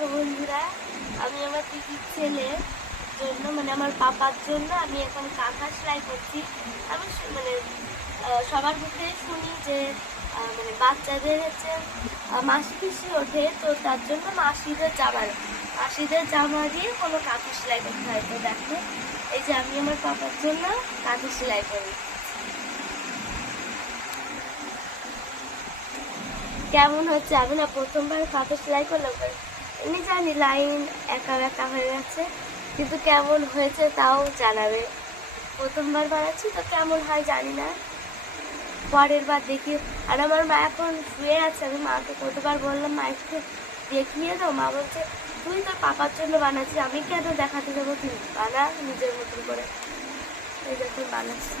দেখো বন্ধুরা, আমি আমার দিদির ছেলের জন্য মানে আমার পাপার জন্য আমি এখন কাঁথা সেলাই করছি। আমি সবার মুখে শুনি যে মানে বাচ্চাদের হচ্ছে মাসি পিসি ওঠে, তো তার জন্য মাসিদের জামা দিয়ে কোনো কাঁথা সেলাই করতে হয়। তো দেখো, এই যে আমি আমার পাপার জন্য কাঁথা সেলাই করি। কেমন হচ্ছে? আমি না প্রথমবার কাঁথা সেলাই করলাম, এমনি জানি লাইন একা একা হয়ে গেছে, কিন্তু কেমন হয়েছে তাও জানাবে। প্রথমবার বানাচ্ছি তো কেমন হয় জানি না, পরের বার দেখি। আর আমার মা এখন শুয়ে আছে, আমি মাকে কতবার বললাম মা একটু দেখিয়ে দাও, মা বলছে তুই তোর পাপার জন্য বানাচ্ছিস, আমি কেন দেখাতে যাবো, তুই বানা নিজের মতন করে। এই যখন বানাচ্ছি